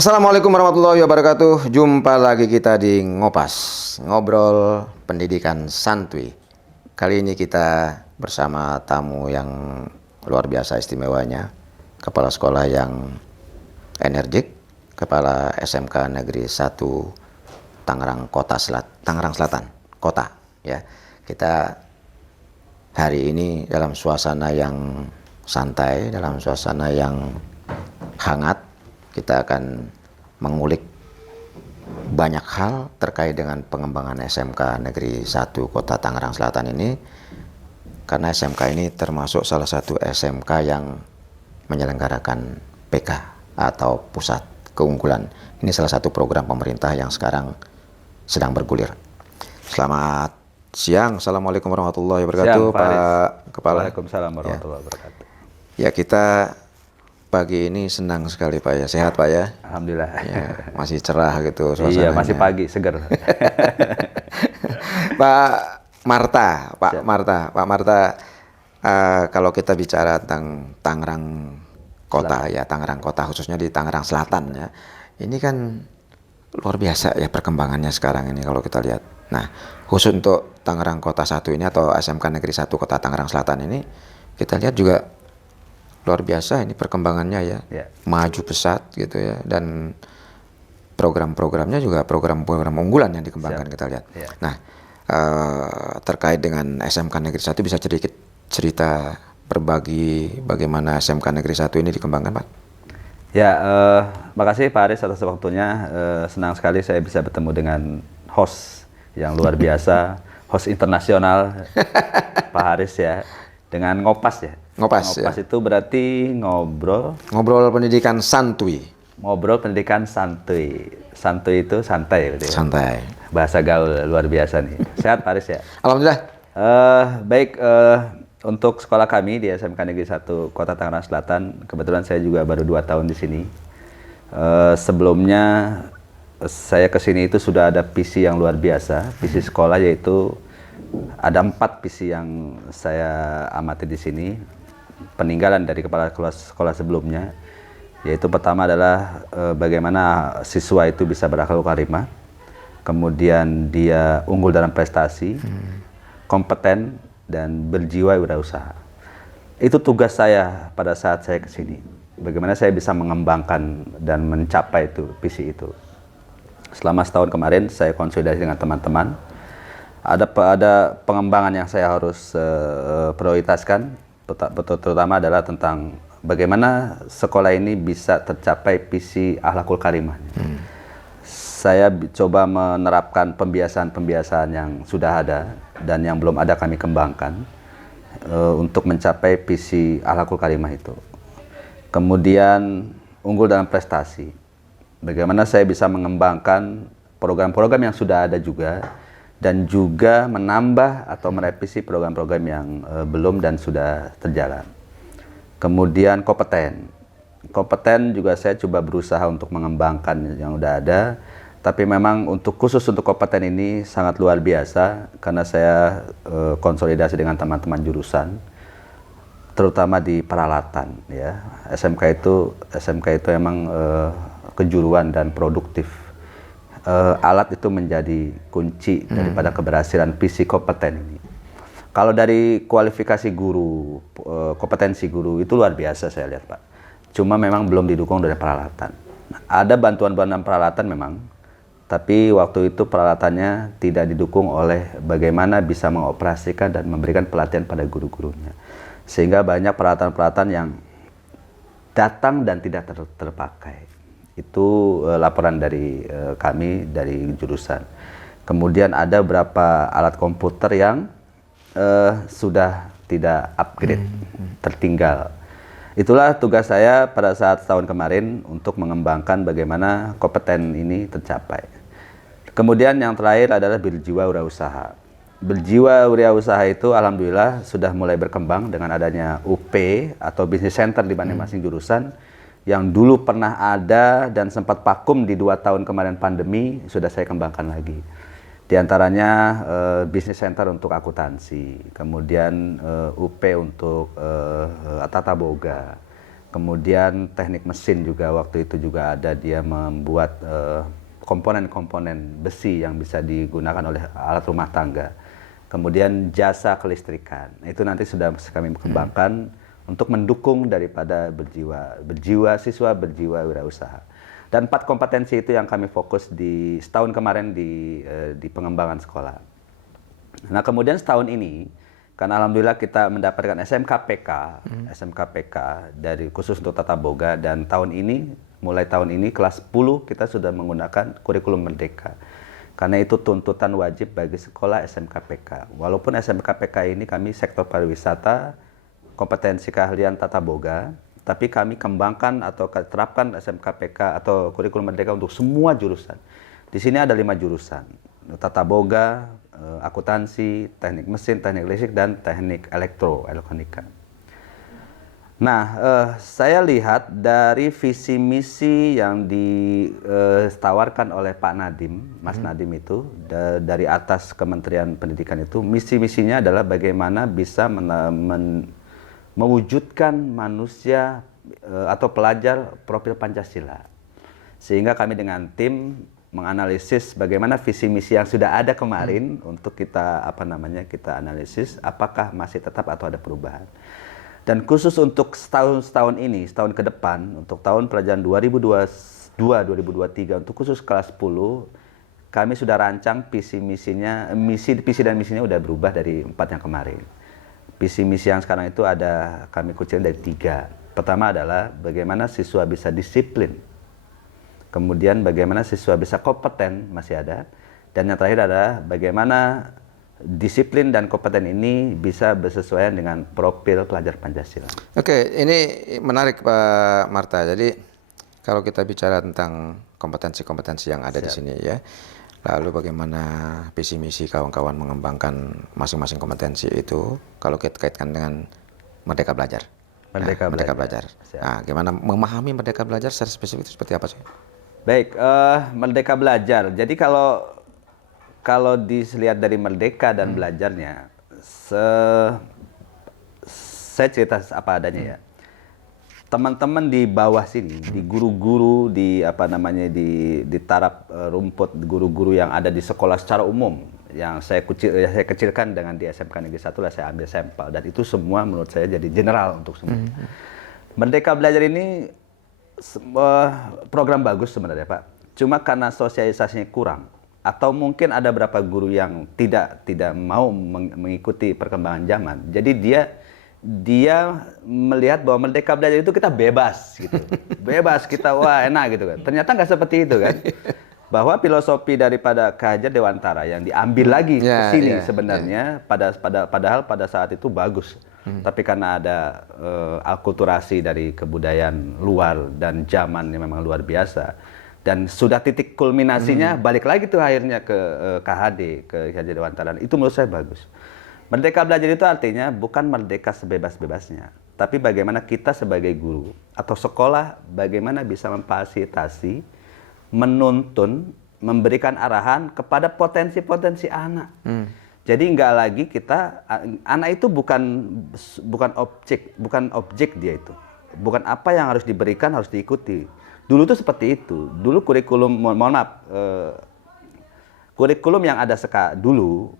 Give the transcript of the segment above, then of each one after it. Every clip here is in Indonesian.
Assalamualaikum warahmatullahi wabarakatuh. Jumpa lagi kita di Ngopas, ngobrol pendidikan santuy. Kali ini kita bersama tamu yang luar biasa istimewanya, kepala sekolah yang energik, kepala SMK Negeri 1 Tangerang Selatan, kota. Ya, kita hari ini dalam suasana yang santai, dalam suasana yang hangat. Kita akan mengulik banyak hal terkait dengan pengembangan SMK Negeri 1 Kota Tangerang Selatan ini, karena SMK ini termasuk salah satu SMK yang menyelenggarakan PK atau Pusat Keunggulan. Ini salah satu program pemerintah yang sekarang sedang bergulir. Selamat siang, Assalamualaikum warahmatullahi wabarakatuh, Siang, Pak Kepala. Waalaikumsalam warahmatullahi wabarakatuh. Ya, kita pagi ini senang sekali Pak ya, sehat Pak ya? Alhamdulillah. Ya, masih cerah gitu suasananya. Iya, masih pagi, seger. Pak Marta, kalau kita bicara tentang Tangerang Kota ya, Tangerang Kota khususnya di Tangerang Selatan ya, ini kan luar biasa ya perkembangannya sekarang ini kalau kita lihat. Nah, khusus untuk Tangerang Kota 1 ini atau SMK Negeri 1 Kota Tangerang Selatan ini, kita lihat juga luar biasa ini perkembangannya ya, maju pesat gitu ya, dan program-programnya juga program-program unggulan yang dikembangkan kita lihat. Nah, terkait dengan SMK Negeri 1 bisa sedikit cerita berbagi bagaimana SMK Negeri 1 ini dikembangkan, Pak? Ya, makasih Pak Haris atas waktunya. Senang sekali saya bisa bertemu dengan host yang luar biasa, host internasional, Pak Haris ya, dengan Ngopas ya. Ngopas ya. Itu berarti ngobrol pendidikan santuy. Ngobrol pendidikan santuy. Santuy itu santai berarti. Santai. Bahasa gaul luar biasa nih. Sehat Pak Haris ya? Alhamdulillah. Baik, untuk sekolah kami di SMK Negeri 1 Kota Tangerang Selatan, kebetulan saya juga baru 2 tahun di sini. Sebelumnya saya ke sini itu sudah ada visi yang luar biasa, visi sekolah, yaitu ada 4 visi yang saya amati di sini, peninggalan dari kepala sekolah sebelumnya, yaitu pertama adalah bagaimana siswa itu bisa berakhlak karimah, kemudian dia unggul dalam prestasi, kompeten, dan berjiwa wirausaha. Itu tugas saya pada saat saya ke sini. Bagaimana saya bisa mengembangkan dan mencapai itu visi itu. Selama setahun kemarin saya konsolidasi dengan teman-teman. Ada pengembangan yang saya harus prioritaskan, terutama adalah tentang bagaimana sekolah ini bisa tercapai visi akhlakul karimah. Saya coba menerapkan pembiasaan-pembiasaan yang sudah ada dan yang belum ada kami kembangkan untuk mencapai visi akhlakul karimah itu. Kemudian unggul dalam prestasi. Bagaimana saya bisa mengembangkan program-program yang sudah ada juga, dan juga menambah atau merevisi program-program yang belum dan sudah terjalan. Kemudian kompeten juga saya coba berusaha untuk mengembangkan yang udah ada, tapi memang khusus untuk kompeten ini sangat luar biasa karena saya konsolidasi dengan teman-teman jurusan, terutama di peralatan ya. SMK itu emang kejuruan dan produktif. Alat itu menjadi kunci daripada keberhasilan visi kompeten ini. Kalau dari kualifikasi guru, kompetensi guru itu luar biasa saya lihat Pak. Cuma memang belum didukung dari peralatan. Ada bantuan-bantuan peralatan memang, tapi waktu itu peralatannya tidak didukung oleh bagaimana bisa mengoperasikan dan memberikan pelatihan pada guru-gurunya. Sehingga banyak peralatan-peralatan yang datang dan tidak terpakai. Itu laporan dari kami, dari jurusan. Kemudian ada beberapa alat komputer yang sudah tidak upgrade, tertinggal. Itulah tugas saya pada saat tahun kemarin untuk mengembangkan bagaimana kompeten ini tercapai. Kemudian yang terakhir adalah berjiwa wirausaha. Berjiwa wirausaha itu alhamdulillah sudah mulai berkembang dengan adanya UP atau Business Center di masing-masing jurusan, yang dulu pernah ada dan sempat vakum di 2 tahun kemarin pandemi, sudah saya kembangkan lagi. Di antaranya Business Center untuk akuntansi, kemudian UP untuk tata boga, Kemudian teknik mesin juga waktu itu juga ada, dia membuat komponen-komponen besi yang bisa digunakan oleh alat rumah tangga. Kemudian jasa kelistrikan, itu nanti sudah kami kembangkan untuk mendukung daripada siswa berjiwa wirausaha. Dan 4 kompetensi itu yang kami fokus di setahun kemarin di pengembangan sekolah. Nah kemudian setahun ini, karena alhamdulillah kita mendapatkan SMKPK dari khusus untuk tata boga, dan mulai tahun ini kelas 10 kita sudah menggunakan kurikulum merdeka. Karena itu tuntutan wajib bagi sekolah SMKPK. Walaupun SMKPK ini kami sektor pariwisata, kompetensi keahlian tata boga, tapi kami kembangkan atau terapkan SMKPK atau kurikulum merdeka untuk semua jurusan. Di sini ada 5 jurusan: tata boga, akuntansi, teknik mesin, teknik listrik, dan teknik elektronika. Nah, saya lihat dari visi misi yang ditawarkan oleh Pak Nadiem, Mas Nadiem itu, dari atas Kementerian Pendidikan itu, misi-misinya adalah bagaimana bisa mewujudkan manusia atau pelajar profil Pancasila. Sehingga kami dengan tim menganalisis bagaimana visi misi yang sudah ada kemarin untuk kita kita analisis apakah masih tetap atau ada perubahan. Dan khusus untuk setahun ke depan, untuk tahun pelajaran 2022-2023 untuk khusus kelas 10, kami sudah rancang visi dan misinya udah berubah dari 4 yang kemarin. Visi misi yang sekarang itu kami kucilkan dari 3. Pertama adalah bagaimana siswa bisa disiplin. Kemudian bagaimana siswa bisa kompeten, masih ada. Dan yang terakhir adalah bagaimana disiplin dan kompeten ini bisa bersesuaian dengan profil pelajar Pancasila. Oke, ini menarik Pak Marta. Jadi kalau kita bicara tentang kompetensi-kompetensi yang ada di sini ya, lalu bagaimana visi misi kawan-kawan mengembangkan masing-masing kompetensi itu, kalau kita kaitkan dengan Merdeka Belajar. Merdeka Belajar. Nah, gimana memahami Merdeka Belajar secara spesifik itu seperti apa sih? Baik, Merdeka Belajar. Jadi kalau dilihat dari merdeka dan belajarnya, saya cerita apa adanya ya. Teman-teman di bawah sini, di guru-guru, di taraf rumput, guru-guru yang ada di sekolah secara umum, yang saya kecilkan dengan di SMK Negeri 1 lah, saya ambil sampel, dan itu semua menurut saya jadi general untuk semua. Merdeka Belajar ini program bagus sebenarnya Pak, cuma karena sosialisasinya kurang, atau mungkin ada beberapa guru yang tidak mau mengikuti perkembangan zaman. Jadi dia melihat bahwa Merdeka Belajar itu kita bebas gitu. Bebas kita, wah enak gitu kan. Ternyata nggak seperti itu kan. Bahwa filosofi daripada K. H. Dewantara yang diambil lagi ke sini sebenarnya padahal pada saat itu bagus. Tapi karena ada akulturasi dari kebudayaan luar dan zaman yang memang luar biasa, dan sudah titik kulminasinya balik lagi tuh akhirnya ke KHD, ke K. H. Dewantara. Itu menurut saya bagus. Merdeka Belajar itu artinya bukan merdeka sebebas-bebasnya, tapi bagaimana kita sebagai guru atau sekolah bagaimana bisa memfasilitasi, menuntun, memberikan arahan kepada potensi-potensi anak. Jadi nggak lagi anak itu bukan objek dia itu, bukan apa yang harus diberikan harus diikuti. Dulu tuh seperti itu. Dulu kurikulum, kurikulum yang ada dulu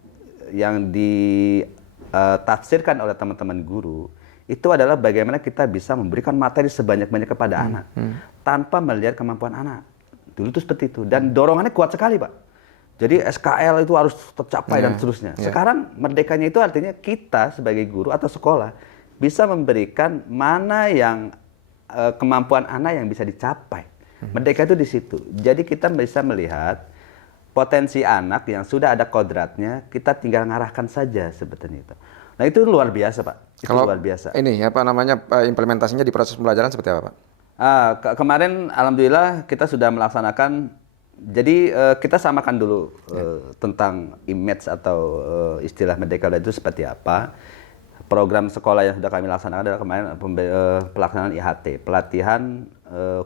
yang ditafsirkan oleh teman-teman guru itu adalah bagaimana kita bisa memberikan materi sebanyak-banyak kepada anak tanpa melihat kemampuan anak. Dulu tuh seperti itu, dan dorongannya kuat sekali Pak. Jadi SKL itu harus tercapai dan seterusnya. Sekarang merdekanya itu artinya kita sebagai guru atau sekolah bisa memberikan mana yang kemampuan anak yang bisa dicapai. Merdeka itu di situ. Jadi kita bisa melihat potensi anak yang sudah ada kodratnya, kita tinggal ngarahkan saja sebetulnya itu. Nah itu luar biasa Pak. Itu luar biasa. Ini implementasinya di proses pembelajaran seperti apa Pak? Kemarin alhamdulillah kita sudah melaksanakan. Jadi kita samakan dulu tentang image atau istilah Merdeka Belajar itu seperti apa. Program sekolah yang sudah kami laksanakan adalah kemarin pelaksanaan IHT, pelatihan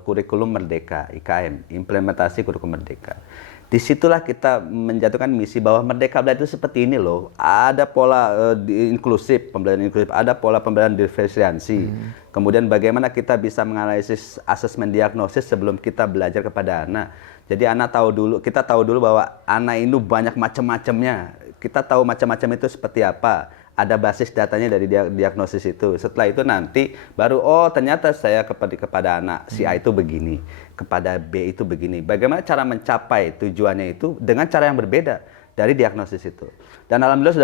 kurikulum merdeka, IKM, implementasi kurikulum merdeka. Disitulah kita menjatuhkan misi bahwa Merdeka Belajar itu seperti ini loh. Ada pola inklusif, pembelajaran inklusif, ada pola pembelajaran diferensiasi. Kemudian bagaimana kita bisa menganalisis asesmen diagnosis sebelum kita belajar kepada anak. Jadi kita tahu dulu bahwa anak itu banyak macam-macamnya. Kita tahu macam-macam itu seperti apa. Ada basis datanya dari diagnosis itu. Setelah itu nanti baru ternyata saya kepada anak si A itu begini, kepada B itu begini. Bagaimana cara mencapai tujuannya itu dengan cara yang berbeda dari diagnosis itu. Dan alhamdulillah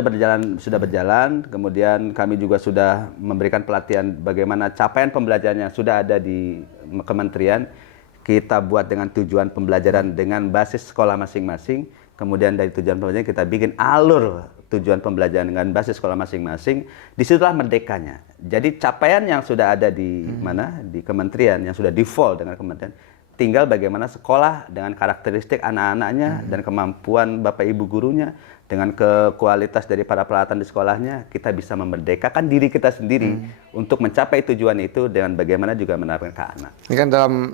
sudah berjalan. Kemudian kami juga sudah memberikan pelatihan bagaimana capaian pembelajarannya sudah ada di kementerian. Kita buat dengan tujuan pembelajaran dengan basis sekolah masing-masing. Kemudian dari tujuan pembelajaran kita bikin alur tujuan pembelajaran dengan basis sekolah masing-masing. Disitulah merdekanya. Jadi capaian yang sudah ada di di kementerian, yang sudah default dengan kementerian, tinggal bagaimana sekolah dengan karakteristik anak-anaknya dan kemampuan bapak ibu gurunya dengan kualitas dari para peralatan di sekolahnya, kita bisa memerdekakan diri kita sendiri untuk mencapai tujuan itu dengan bagaimana juga menerapkan ke anak. Ini kan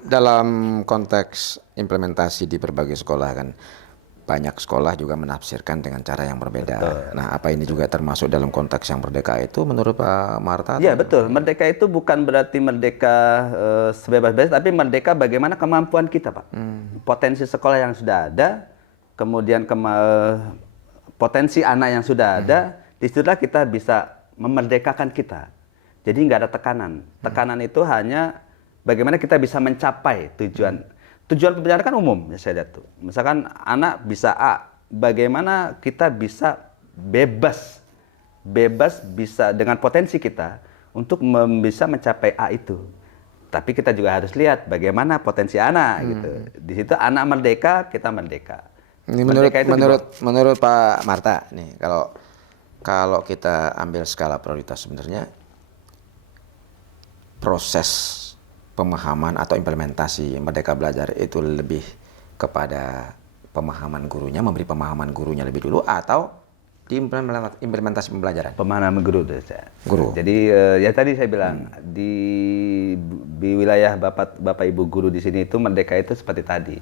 dalam konteks implementasi di berbagai sekolah kan, banyak sekolah juga menafsirkan dengan cara yang berbeda. Betul. Nah, apa ini juga termasuk dalam konteks yang merdeka itu menurut Pak Marta? Iya, betul. Merdeka itu bukan berarti merdeka sebebas-bebas, tapi merdeka bagaimana kemampuan kita, Pak. Potensi sekolah yang sudah ada, kemudian potensi anak yang sudah ada, disitulah kita bisa memerdekakan kita. Jadi nggak ada tekanan. Tekanan itu hanya bagaimana kita bisa mencapai tujuan. Tujuan pembelajaran kan umum, ya saya lihat tuh. Misalkan anak bisa A, bagaimana kita bisa bebas bisa dengan potensi kita untuk bisa mencapai A itu. Tapi kita juga harus lihat bagaimana potensi anak gitu. Di situ anak merdeka, kita merdeka. Ini menurut Pak Marta nih, kalau kita ambil skala prioritas sebenarnya proses pemahaman atau implementasi Merdeka Belajar itu lebih kepada pemahaman gurunya, memberi pemahaman gurunya lebih dulu, atau di implementasi pembelajaran? Pemahaman guru. Jadi ya tadi saya bilang di wilayah bapak ibu guru di sini itu merdeka itu seperti tadi.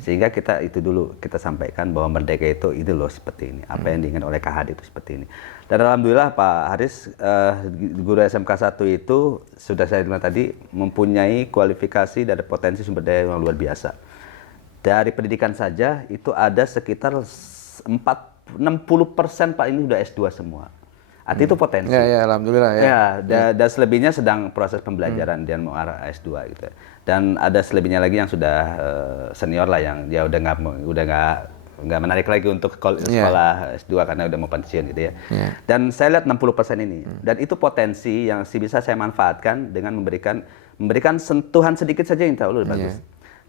Sehingga kita sampaikan bahwa merdeka itu loh seperti ini. Apa yang diinginkan oleh KHD itu seperti ini. Dan alhamdulillah Pak Haris, guru SMK 1 itu sudah saya bilang tadi mempunyai kualifikasi dan potensi sumber daya yang luar biasa. Dari pendidikan saja itu ada sekitar 60% Pak ini sudah S2 semua. Artinya itu potensi. Ya, alhamdulillah ya. Dan selebihnya sedang proses pembelajaran dan mau arah S2 gitu. Dan ada selebihnya lagi yang sudah senior lah, yang dia udah nggak menarik lagi untuk sekolah S2 karena udah mau pensiun gitu ya. Dan saya lihat 60% ini. Dan itu potensi yang bisa saya manfaatkan dengan memberikan sentuhan sedikit saja yang terlalu bagus.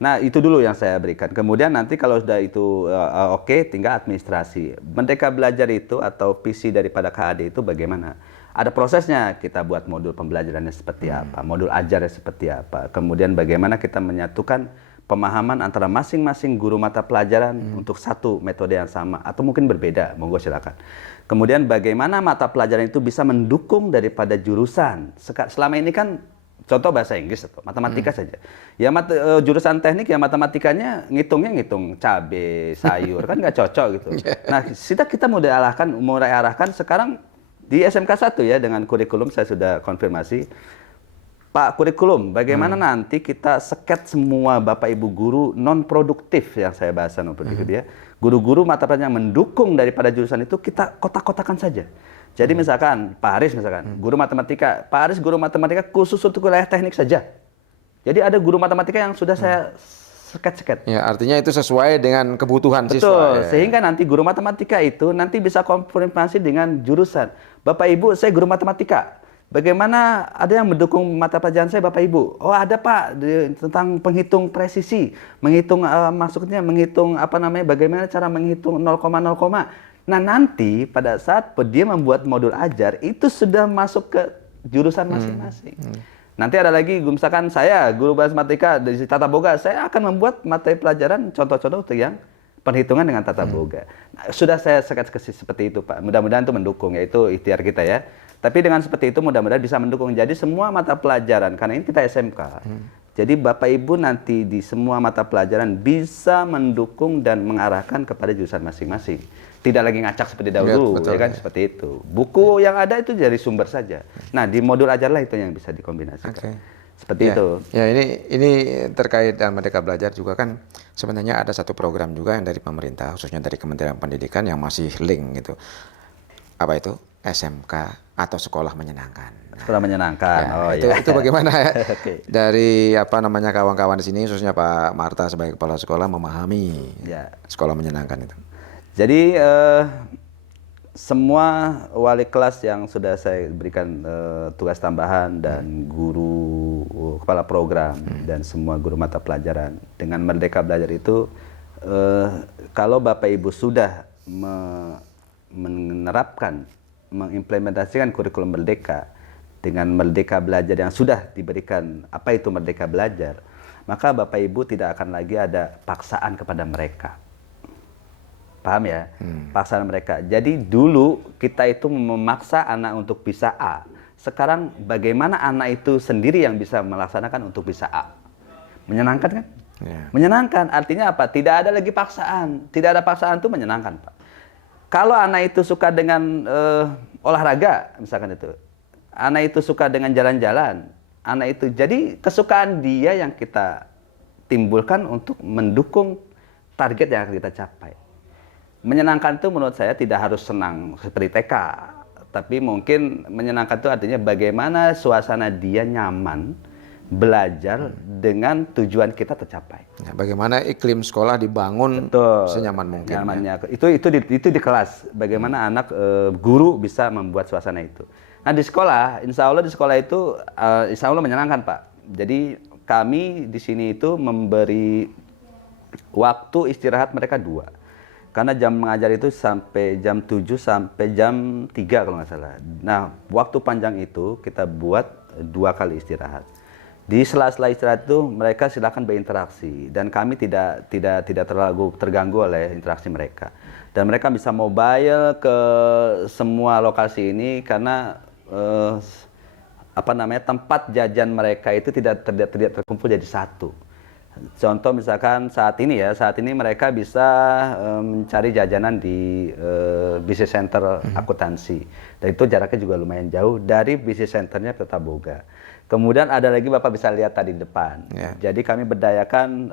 Nah, itu dulu yang saya berikan. Kemudian nanti kalau sudah itu oke, tinggal administrasi. Merdeka Belajar itu atau visi daripada KAD itu bagaimana? Ada prosesnya, kita buat modul pembelajarannya seperti apa, modul ajarnya seperti apa. Kemudian bagaimana kita menyatukan pemahaman antara masing-masing guru mata pelajaran untuk satu metode yang sama atau mungkin berbeda, monggo silakan. Kemudian bagaimana mata pelajaran itu bisa mendukung daripada jurusan. Selama ini kan contoh bahasa Inggris atau matematika saja. Ya jurusan teknik ya matematikanya ngitung cabai, sayur kan nggak cocok gitu. Nah, kita mau arahkan sekarang di SMK 1 ya dengan kurikulum saya sudah konfirmasi. Pak, kurikulum bagaimana nanti kita seket semua Bapak Ibu guru non produktif yang saya bahas non produktif ya. Guru-guru mata pelajaran yang mendukung daripada jurusan itu kita kotak-kotakan saja. Jadi misalkan Pak Haris guru matematika, Pak Haris guru matematika khusus untuk wilayah teknik saja. Jadi ada guru matematika yang sudah saya seket-seket. Ya, artinya itu sesuai dengan kebutuhan siswa. Betul, sehingga nanti guru matematika itu nanti bisa konfirmasi dengan jurusan. Bapak Ibu, saya guru matematika. Bagaimana ada yang mendukung mata pelajaran saya Bapak Ibu? Oh, ada Pak tentang penghitung presisi, menghitung bagaimana cara menghitung 0,0. Nah, nanti pada saat dia membuat modul ajar itu sudah masuk ke jurusan masing-masing. Nanti ada lagi, misalkan saya guru matematika dari tata boga, saya akan membuat materi pelajaran contoh-contoh untuk yang perhitungan dengan tata boga. Nah, sudah saya seperti itu Pak. Mudah-mudahan itu mendukung, yaitu ikhtiar kita ya. Tapi dengan seperti itu mudah-mudahan bisa mendukung. Jadi semua mata pelajaran, karena ini kita SMK, Jadi Bapak Ibu nanti di semua mata pelajaran bisa mendukung dan mengarahkan kepada jurusan masing-masing. Tidak lagi ngacak seperti dahulu, betul, ya kan ya. seperti itu. Buku yang ada itu dari sumber saja. Nah, di modul ajarlah itu yang bisa dikombinasikan. Oke. Seperti Ya, itu. ya ini terkait dengan Merdeka Belajar juga kan sebenarnya ada satu program juga yang dari pemerintah khususnya dari Kementerian Pendidikan yang masih link gitu. Apa itu? SMK atau sekolah menyenangkan. Sekolah menyenangkan. Ya, Oh itu bagaimana ya? Oke. Dari apa namanya kawan-kawan di sini khususnya Pak Marta sebagai kepala sekolah memahami Ya. sekolah menyenangkan itu. Jadi semua wali kelas yang sudah saya berikan tugas tambahan dan guru kepala program dan semua guru mata pelajaran dengan Merdeka Belajar itu kalau Bapak Ibu sudah menerapkan, mengimplementasikan kurikulum Merdeka dengan Merdeka Belajar yang sudah diberikan, apa itu Merdeka Belajar, maka Bapak Ibu tidak akan lagi ada paksaan kepada mereka. Paham ya? Paksaan mereka. Jadi dulu kita itu memaksa anak untuk bisa A. Sekarang bagaimana anak itu sendiri yang bisa melaksanakan untuk bisa A? Menyenangkan kan? Ya. Menyenangkan artinya apa? Tidak ada lagi paksaan. Tidak ada paksaan itu menyenangkan, Pak. Kalau anak itu suka dengan olahraga, misalkan itu, anak itu suka dengan jalan-jalan, anak itu jadi kesukaan dia yang kita timbulkan untuk mendukung target yang akan kita capai. Menyenangkan itu menurut saya tidak harus senang seperti TK, tapi mungkin menyenangkan itu artinya bagaimana suasana dia nyaman belajar dengan tujuan kita tercapai. Ya, bagaimana iklim sekolah dibangun Betul. senyaman mungkin. Nyamannya. Ya. Itu di kelas. Bagaimana anak guru bisa membuat suasana itu. Nah di sekolah, insya Allah di sekolah itu insya Allah menyenangkan Pak. Jadi kami di sini itu memberi waktu istirahat mereka 2. Karena jam mengajar itu sampai jam 7 sampai jam 3 kalau nggak salah. Nah waktu panjang itu kita buat 2 kali istirahat. Di sela-sela istirahat itu mereka silakan berinteraksi dan kami tidak terlalu terganggu oleh interaksi mereka. Dan mereka bisa mobile ke semua lokasi ini karena tempat jajan mereka itu tidak terkumpul jadi satu. Contoh misalkan saat ini mereka bisa mencari jajanan di bisnis center akuntansi. Dan itu jaraknya juga lumayan jauh dari bisnis centernya Tata Boga. Kemudian ada lagi Bapak bisa lihat tadi di depan. Ya. Jadi kami berdayakan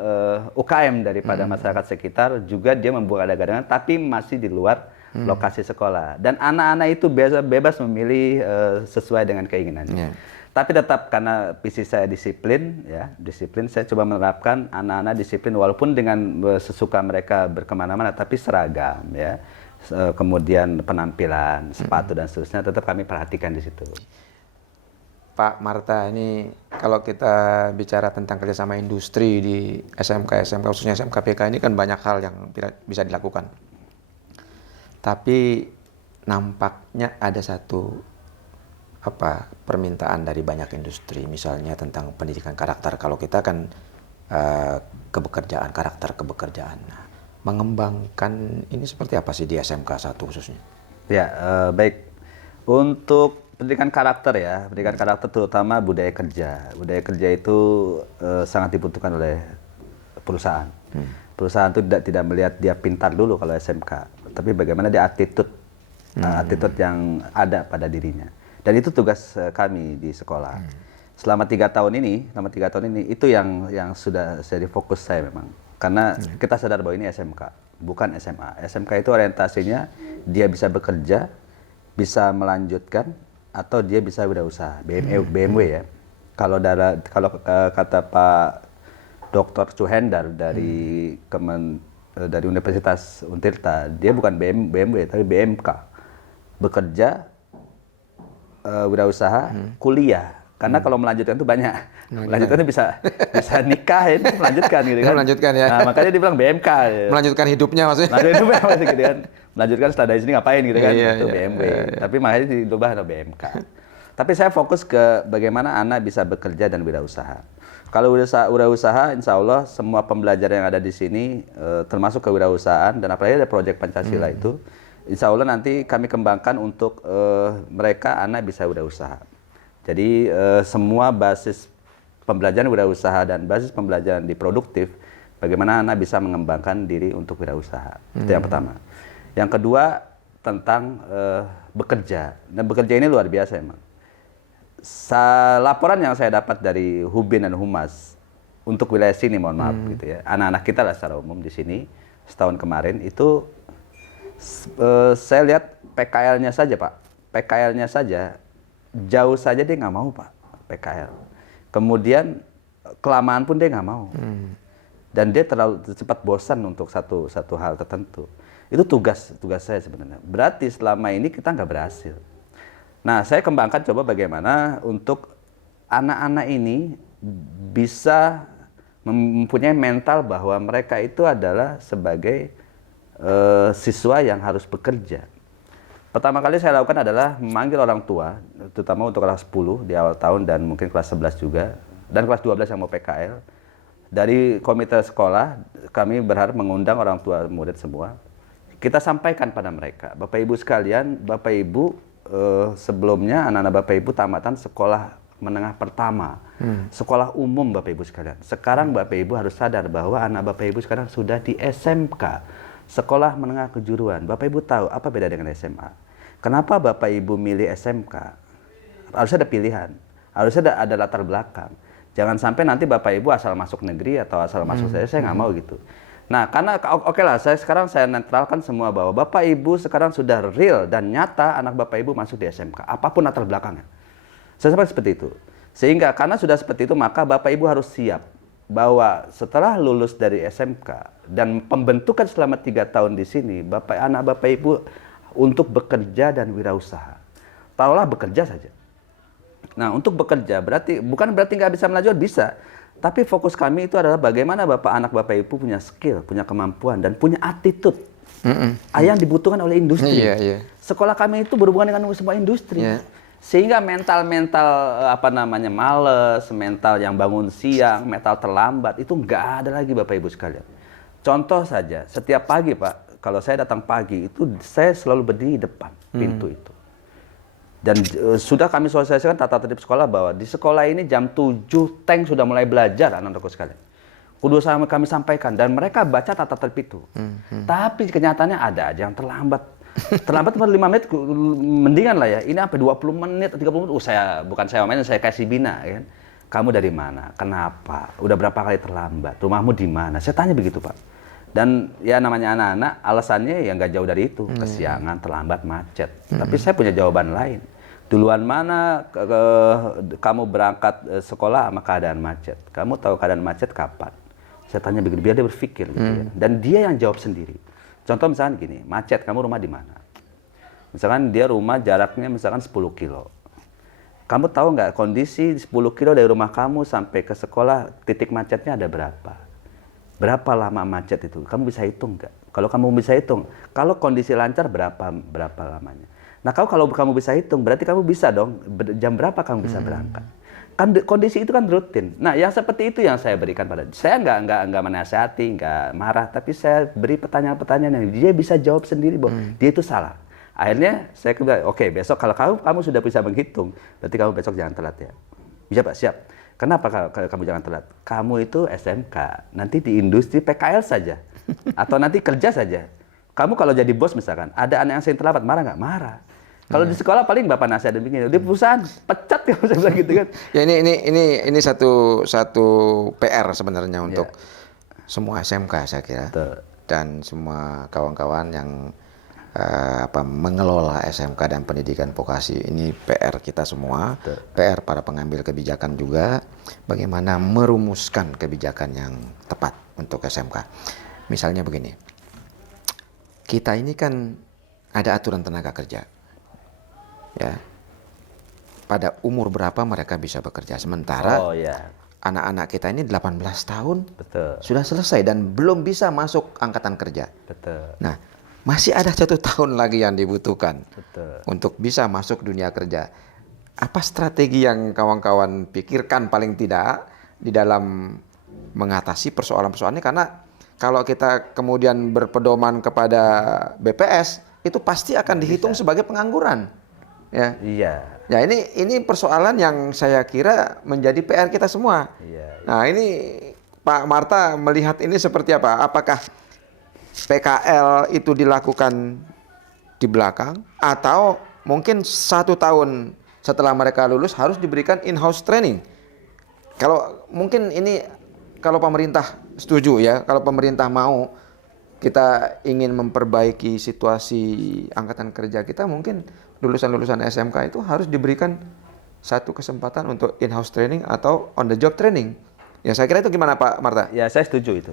UKM daripada masyarakat sekitar juga dia membuat dagangan tapi masih di luar lokasi sekolah. Dan anak-anak itu bebas memilih sesuai dengan keinginannya. Ya. Tapi tetap karena visi saya disiplin, saya coba menerapkan anak-anak disiplin walaupun dengan sesuka mereka berkemana-mana, tapi seragam, ya. Kemudian penampilan, sepatu dan seterusnya tetap kami perhatikan di situ. Pak Marta, ini kalau kita bicara tentang kerjasama industri di SMK khususnya SMK PK ini kan banyak hal yang bisa dilakukan. Tapi nampaknya ada satu permintaan dari banyak industri, misalnya tentang pendidikan karakter. Kalau kita kan karakter kebekerjaan. Nah, mengembangkan ini seperti apa sih di SMK 1 khususnya? Ya, baik. Untuk pendidikan karakter pendidikan karakter terutama budaya kerja. Budaya kerja itu sangat dibutuhkan oleh perusahaan. Perusahaan itu tidak melihat dia pintar dulu kalau SMK, tapi bagaimana dia attitude yang ada pada dirinya. Dan itu tugas kami di sekolah. Selama 3 tahun ini itu yang sudah jadi fokus saya memang. Karena kita sadar bahwa ini SMK, bukan SMA. SMK itu orientasinya dia bisa bekerja, bisa melanjutkan, atau dia bisa wirausaha. BMW ya. Kalau kata Pak Dr. Cuhendar dari Universitas Untirta, dia bukan BMW tapi BMK. Bekerja, wirausaha, kuliah. Karena kalau melanjutkan itu banyak. Melanjutkan itu bisa nikah, melanjutkan gitu kan. Melanjutkan ya. Nah, makanya dia bilang BMK. Ya. Melanjutkan hidupnya maksudnya. Melanjutkan hidupnya maksudnya gitu kan. Melanjutkan setelah dari sini ngapain gitu kan. Iya, itu iya, BMW. iya. Tapi makanya diubah ke BMK. Tapi saya fokus ke bagaimana anak bisa bekerja dan wirausaha. Kalau wirausaha, insya Allah semua pembelajaran yang ada di sini, termasuk kewirausahaan, dan apalagi ada proyek Pancasila itu, insya Allah nanti kami kembangkan untuk mereka anak bisa wirausaha. Jadi semua basis pembelajaran wirausaha dan basis pembelajaran di produktif, bagaimana anak bisa mengembangkan diri untuk wirausaha. Itu yang pertama. Yang kedua tentang bekerja. Dan bekerja ini luar biasa emang. Laporan yang saya dapat dari Hubin dan Humas untuk wilayah sini, mohon maaf gitu ya, anak-anak kita lah secara umum di sini setahun kemarin itu saya lihat PKL-nya saja Pak, PKL-nya saja jauh saja dia nggak mau Pak, PKL. Kemudian kelamaan pun dia nggak mau, dan dia terlalu cepat bosan untuk satu hal tertentu. Itu tugas saya sebenarnya. Berarti selama ini kita nggak berhasil. Nah, saya kembangkan coba bagaimana untuk anak-anak ini bisa mempunyai mental bahwa mereka itu adalah sebagai siswa yang harus bekerja. Pertama kali saya lakukan adalah memanggil orang tua, terutama untuk kelas 10 di awal tahun dan mungkin kelas 11 juga, dan kelas 12 yang mau PKL. Dari komite sekolah, kami berharap mengundang orang tua murid semua. Kita sampaikan pada mereka, Bapak Ibu sekalian, Bapak Ibu sebelumnya anak-anak Bapak Ibu tamatan sekolah menengah pertama, sekolah umum Bapak Ibu sekalian. Sekarang Bapak Ibu harus sadar bahwa anak Bapak Ibu sekarang sudah di SMK, sekolah menengah kejuruan. Bapak Ibu tahu apa beda dengan SMA? Kenapa Bapak Ibu milih SMK? Harus ada pilihan, harus ada latar belakang. Jangan sampai nanti Bapak Ibu asal masuk negeri atau asal masuk saya nggak mau gitu. Nah, karena oke lah, sekarang saya netralkan semua bahwa Bapak Ibu sekarang sudah real dan nyata anak Bapak Ibu masuk di SMK, apapun latar belakangnya. Saya sampaikan seperti itu. Sehingga karena sudah seperti itu, maka Bapak Ibu harus siap bahwa setelah lulus dari SMK dan pembentukan selama 3 tahun di sini, anak Bapak Ibu untuk bekerja dan wirausaha. Taruhlah bekerja saja. Nah, untuk bekerja bukan berarti nggak bisa melaju, bisa. Tapi fokus kami itu adalah bagaimana anak Bapak Ibu punya skill, punya kemampuan, dan punya attitude yang dibutuhkan oleh industri. Sekolah kami itu berhubungan dengan semua industri. Sehingga mental males, mental yang bangun siang, mental terlambat, itu nggak ada lagi Bapak Ibu sekalian. Contoh saja, setiap pagi Pak, kalau saya datang pagi, itu saya selalu berdiri di depan pintu itu. Dan sudah kami sosialisasikan tata tertib sekolah bahwa di sekolah ini jam 7 tank sudah mulai belajar anak-anakku sekalian. Kudu kami sampaikan dan mereka baca tata tertib itu. Tapi kenyataannya ada aja yang terlambat. Terlambat 5 menit mendingan lah ya. Ini sampai 20 menit, 30 menit. Saya main, saya kasih bina kan. Kamu dari mana? Kenapa? Udah berapa kali terlambat? Rumahmu di mana? Saya tanya begitu, Pak. Dan ya namanya anak-anak, alasannya ya nggak jauh dari itu, kesiangan, terlambat, macet. Tapi saya punya jawaban lain. Duluan mana kamu berangkat sekolah sama keadaan macet? Kamu tahu keadaan macet kapan? Saya tanya begitu, biar dia berpikir gitu ya. Dan dia yang jawab sendiri. Contoh misalkan gini, macet, kamu rumah di mana? Misalkan dia rumah jaraknya misalkan 10 kilo. Kamu tahu nggak kondisi 10 kilo dari rumah kamu sampai ke sekolah, titik macetnya ada berapa? Berapa lama macet itu? Kamu bisa hitung nggak? Kalau kamu bisa hitung, kalau kondisi lancar berapa lamanya? Nah, kalau kamu bisa hitung, berarti kamu bisa dong jam berapa kamu bisa berangkat. Kan kondisi itu kan rutin. Nah, yang seperti itu yang saya berikan pada saya nggak menasihati, nggak marah, tapi saya beri pertanyaan-pertanyaan yang dia bisa jawab sendiri bahwa dia itu salah. Akhirnya saya bilang, oke, besok kalau kamu sudah bisa menghitung, berarti kamu besok jangan telat ya. Bisa Pak, siap. Kenapa kamu jangan telat? Kamu itu SMK, nanti di industri PKL saja, atau nanti kerja saja. Kamu kalau jadi bos misalkan, ada anak yang sering terlambat, marah nggak? Marah. Kalau di sekolah paling bapak nasihat dan begini, di perusahaan pecat kalau saya bilang gitu kan. Ya ini satu PR sebenarnya untuk semua SMK saya kira. Betul. Dan semua kawan-kawan yang mengelola SMK dan pendidikan vokasi, ini PR kita semua. Betul. PR para pengambil kebijakan juga, bagaimana merumuskan kebijakan yang tepat untuk SMK. Misalnya begini, kita ini kan ada aturan tenaga kerja, ya. Pada umur berapa mereka bisa bekerja, sementara anak-anak kita ini 18 tahun sudah selesai dan belum bisa masuk angkatan kerja. Nah, masih ada 1 tahun lagi yang dibutuhkan untuk bisa masuk dunia kerja. Apa strategi yang kawan-kawan pikirkan paling tidak di dalam mengatasi persoalan-persoalan ini? Karena kalau kita kemudian berpedoman kepada BPS, itu pasti akan dihitung sebagai pengangguran. ya. Iya. Ya ini persoalan yang saya kira menjadi PR kita semua. Iya. Nah ini Pak Marta melihat ini seperti apa? Apakah PKL itu dilakukan di belakang atau mungkin 1 tahun setelah mereka lulus harus diberikan in-house training? Kalau mungkin ini kalau pemerintah setuju ya, kalau pemerintah mau kita ingin memperbaiki situasi angkatan kerja kita, mungkin lulusan-lulusan SMK itu harus diberikan satu kesempatan untuk in-house training atau on the job training. Ya saya kira itu gimana Pak Marta? Ya saya setuju itu.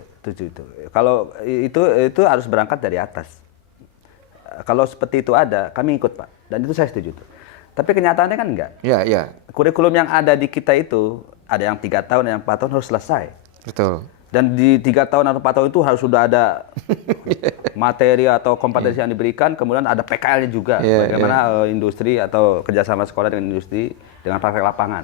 Kalau itu harus berangkat dari atas. Kalau seperti itu ada, kami ikut Pak. Dan itu saya setuju tuh. Tapi kenyataannya kan enggak. Ya, ya. Kurikulum yang ada di kita itu ada yang 3 tahun, ada yang 4 tahun harus selesai. Betul. Dan di 3 tahun atau 4 tahun itu harus sudah ada materi atau kompetensi yang diberikan, kemudian ada PKL-nya juga. Bagaimana industri atau kerjasama sekolah dengan industri dengan praktek lapangan.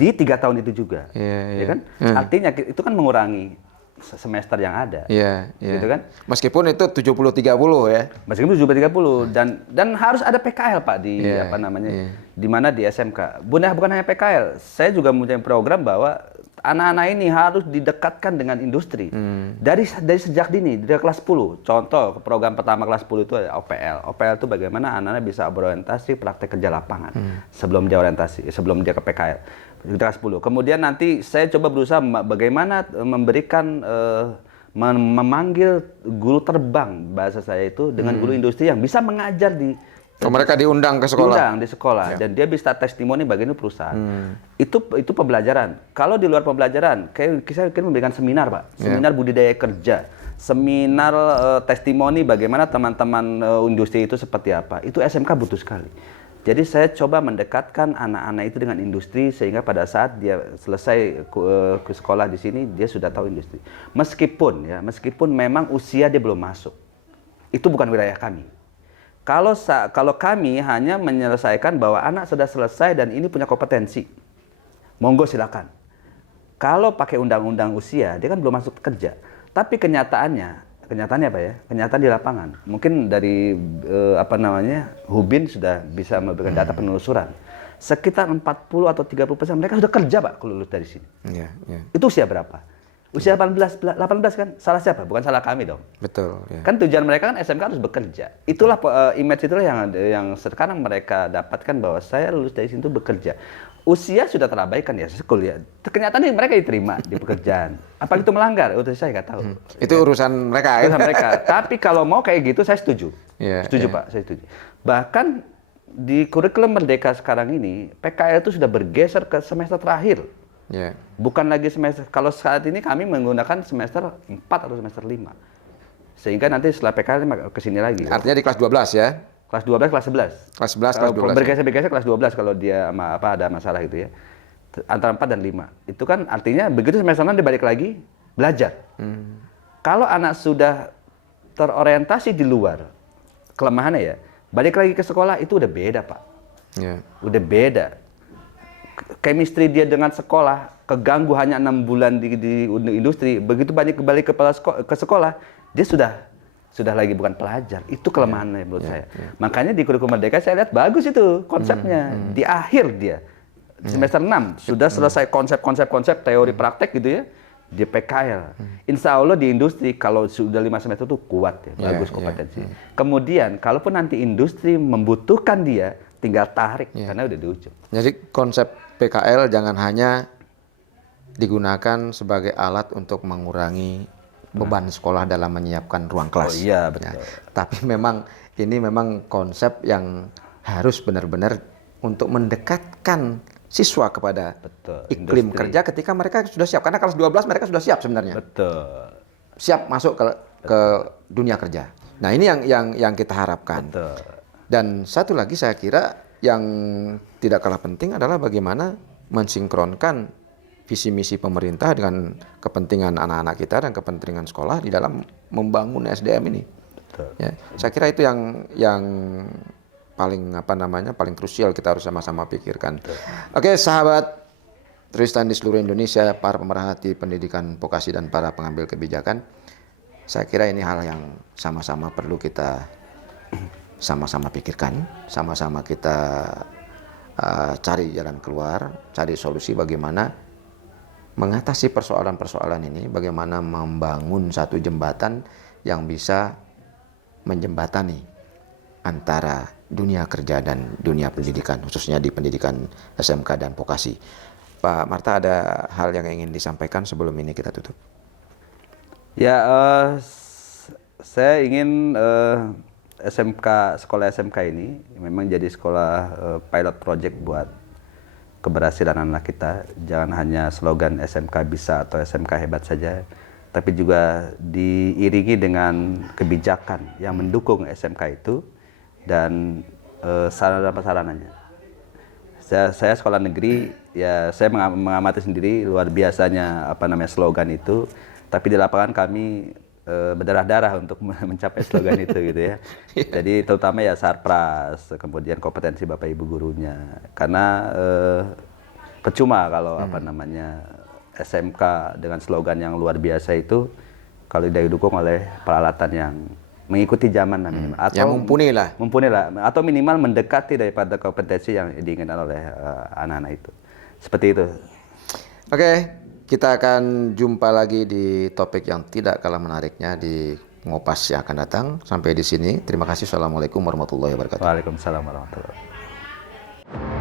Di 3 tahun itu juga. Ya kan? Artinya itu kan mengurangi semester yang ada. Gitu kan? Meskipun itu 70-30 ya. Meskipun 70-30 dan harus ada PKL Pak di di mana di SMK. Bukan hanya PKL, saya juga mempunyai program bahwa anak-anak ini harus didekatkan dengan industri. Dari sejak dini, dari kelas 10. Contoh program pertama kelas 10 itu ada OPL. OPL itu bagaimana anak-anak bisa berorientasi praktek kerja lapangan sebelum dia ke PKL. Di kelas 10. Kemudian nanti saya coba berusaha bagaimana memberikan memanggil guru terbang bahasa saya itu dengan guru industri yang bisa mengajar di mereka diundang ke sekolah. Diundang di sekolah dan dia bisa testimoni bagaimana perusahaan. Itu pembelajaran. Kalau di luar pembelajaran, kita memberikan seminar, Pak. Seminar budidaya kerja, seminar testimoni bagaimana teman-teman industri itu seperti apa. Itu SMK butuh sekali. Jadi saya coba mendekatkan anak-anak itu dengan industri sehingga pada saat dia selesai ke sekolah di sini dia sudah tahu industri. Meskipun memang usia dia belum masuk. Itu bukan wilayah kami. Kalau kami hanya menyelesaikan bahwa anak sudah selesai dan ini punya kompetensi, monggo silakan. Kalau pakai undang-undang usia, dia kan belum masuk kerja. Tapi kenyataannya apa ya? Kenyataan di lapangan. Mungkin dari Hubin sudah bisa memberikan data penelusuran. Sekitar 40 atau 30% mereka sudah kerja Pak kalau lulus dari sini. Itu usia berapa? Usia 18 kan? Salah siapa? Bukan salah kami dong. Betul. Kan tujuan mereka kan SMK harus bekerja. Itulah image itulah yang sekarang mereka dapatkan bahwa saya lulus dari sini itu bekerja. Usia sudah terabaikan ya, kuliah. Kenyataannya mereka diterima di pekerjaan. Apa itu melanggar? Saya nggak tahu. Itu urusan mereka. Urusan mereka. Tapi kalau mau kayak gitu, saya setuju. Setuju Pak, saya setuju. Bahkan di kurikulum Merdeka sekarang ini, PKL itu sudah bergeser ke semester terakhir. Bukan lagi semester, kalau saat ini kami menggunakan semester 4 atau semester 5. Sehingga nanti setelah PKL ke sini lagi. Artinya di kelas 12 ya? Kelas 12, kelas 11. Kelas 11, kelas 12. Bergeser kelas 12 kalau dia ada masalah gitu ya. Antara 4 dan 5. Itu kan artinya begitu semester 6 dia balik lagi belajar. Kalau anak sudah terorientasi di luar, kelemahannya ya, balik lagi ke sekolah itu udah beda Pak. Udah beda. Chemistry dia dengan sekolah keganggu hanya 6 bulan di industri, begitu banyak kembali ke sekolah dia sudah lagi bukan pelajar. Itu kelemahannya menurut saya. Makanya di kurikulum Merdeka saya lihat bagus itu konsepnya. Di akhir dia semester 6 sudah selesai konsep teori praktek gitu ya di PKL. Insya Allah di industri kalau sudah 5 semester itu kuat ya, bagus kompetensi. Kemudian kalaupun nanti industri membutuhkan dia tinggal tarik karena udah di ujung. Jadi konsep PKL jangan hanya digunakan sebagai alat untuk mengurangi beban sekolah dalam menyiapkan ruang kelas. Oh iya betul. Tapi ini memang konsep yang harus benar-benar untuk mendekatkan siswa kepada iklim kerja ketika mereka sudah siap. Karena kelas 12 mereka sudah siap sebenarnya. Betul. Siap masuk ke dunia kerja. Nah ini yang kita harapkan. Betul. Dan satu lagi saya kira yang tidak kalah penting adalah bagaimana mensinkronkan visi misi pemerintah dengan kepentingan anak-anak kita dan kepentingan sekolah di dalam membangun SDM ini. Ya, saya kira itu yang paling krusial kita harus sama-sama pikirkan. Oke, sahabat Tristan di seluruh Indonesia, para pemerhati pendidikan vokasi dan para pengambil kebijakan, saya kira ini hal yang sama-sama perlu kita sama-sama pikirkan, sama-sama kita cari jalan keluar, cari solusi bagaimana mengatasi persoalan-persoalan ini, bagaimana membangun satu jembatan yang bisa menjembatani antara dunia kerja dan dunia pendidikan, khususnya di pendidikan SMK dan vokasi. Pak Marta, ada hal yang ingin disampaikan sebelum ini kita tutup? Ya, saya ingin sekolah SMK ini memang jadi sekolah pilot project buat keberhasilan anak kita. Jangan hanya slogan SMK bisa atau SMK hebat saja, tapi juga diiringi dengan kebijakan yang mendukung SMK itu dan sarana prasarananya. Saya sekolah negeri, ya saya mengamati sendiri luar biasanya slogan itu, tapi di lapangan kami berdarah-darah untuk mencapai slogan itu gitu ya. Jadi terutama ya sarpras, kemudian kompetensi Bapak Ibu gurunya. Karena percuma kalau SMK dengan slogan yang luar biasa itu kalau tidak didukung oleh peralatan yang mengikuti zaman atau yang mumpuni lah, atau minimal mendekati daripada kompetensi yang diinginkan oleh anak-anak itu. Seperti itu. Oke, kita akan jumpa lagi di topik yang tidak kalah menariknya di Ngopas yang akan datang. Sampai di sini, terima kasih. Assalamualaikum warahmatullahi wabarakatuh. Waalaikumsalam warahmatullahi wabarakatuh.